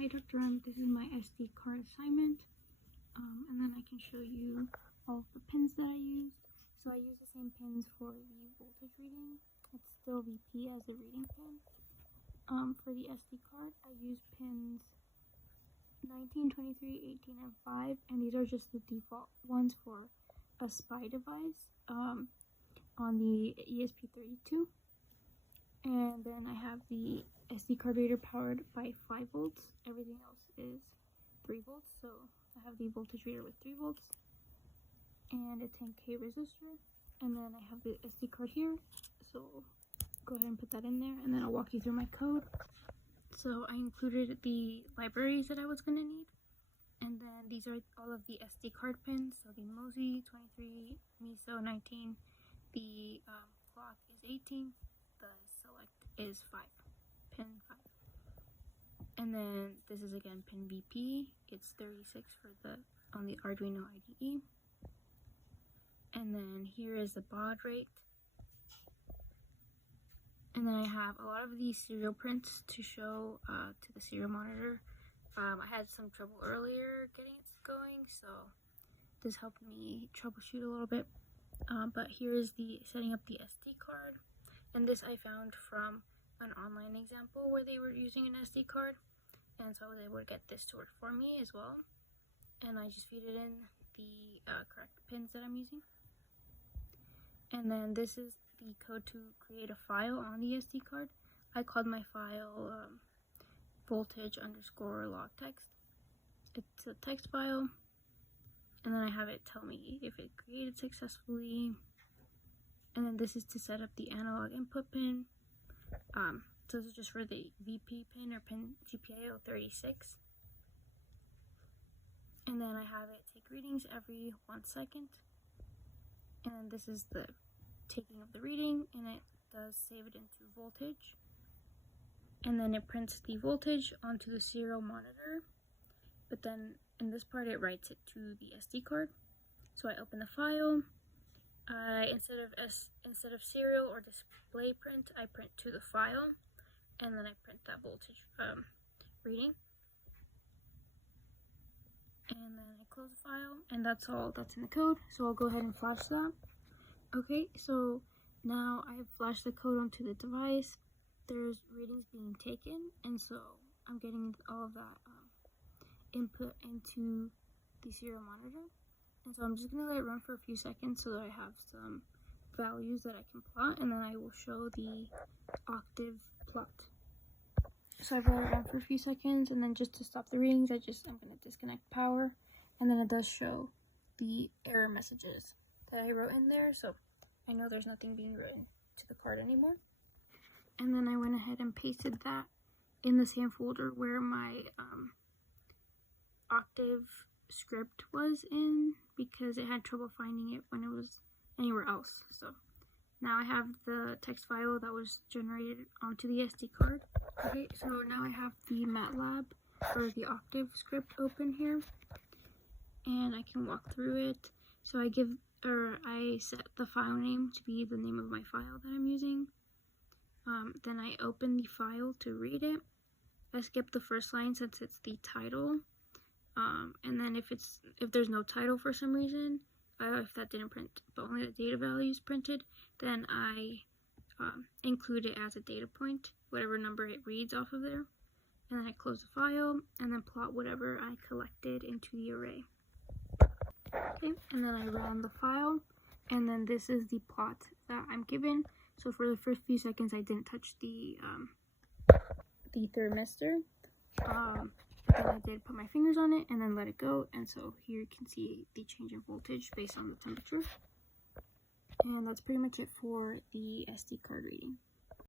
Hi Dr. M, this is my SD card assignment, and then I can show you all of the pins that I used. So I use the same pins for the voltage reading. It's still VP as the reading pin. For the SD card, I use pins 19, 23, 18, and 5, and these are just the default ones for a SPI device on the ESP32. And then I have the SD card reader powered by 5 volts. Everything else is 3 volts. So I have the voltage reader with 3 volts and a 10K resistor. And then I have the SD card here. So go ahead and put that in there, and then I'll walk you through my code. So I included the libraries that I was going to need. And then these are all of the SD card pins. So the MOSI 23, MISO 19, the clock is 18, the select is 5, pin 5. And then this is again pin VP. It's 36 for the on the Arduino IDE. And then here is the baud rate. And then I have a lot of these serial prints to show to the serial monitor. I had some trouble earlier getting it going, so this helped me troubleshoot a little bit. But here is the setting up the SD card. And this I found from an online example where they were using an SD card. And so I was able to get this to work for me as well. And I just feed it in the correct pins that I'm using. And then this is the code to create a file on the SD card. I called my file voltage_logtext. It's a text file. And then I have it tell me if it created successfully. And then this is to set up the analog input pin. So this is just for the VP pin or pin GPIO 36. And then I have it take readings every 1 second. And then this is the taking of the reading, and it does save it into voltage. And then it prints the voltage onto the serial monitor. But then in this part it writes it to the SD card. So I open the file. Instead of serial or display print, I print to the file, and then I print that voltage reading. And then I close the file, and that's all that's in the code. So I'll go ahead and flash that. Okay, so now I have flashed the code onto the device. There's readings being taken, and so I'm getting all of that input into the serial monitor. And so I'm just going to let it run for a few seconds so that I have some values that I can plot, and then I will show the octave plot. So I've let it run for a few seconds, and then just to stop the readings, I'm going to disconnect power, and then it does show the error messages that I wrote in there, so I know there's nothing being written to the card anymore. And then I went ahead and pasted that in the same folder where my octave script was in, because it had trouble finding it when it was anywhere else. So now I have the text file that was generated onto the SD card. Okay, so now I have the MATLAB or the octave script open here, and I can walk through it. So I set the file name to be the name of my file that I'm using. Then I open the file to read it. I skip the first line since it's the title. And then if there's no title for some reason, if that didn't print but only the data value is printed, then I include it as a data point, whatever number it reads off of there. And then I close the file and then plot whatever I collected into the array. Okay, and then I run the file, and then this is the plot that I'm given. So for the first few seconds I didn't touch the thermistor. Then I did put my fingers on it and then let it go, and so here you can see the change in voltage based on the temperature. And that's pretty much it for the SD card reading.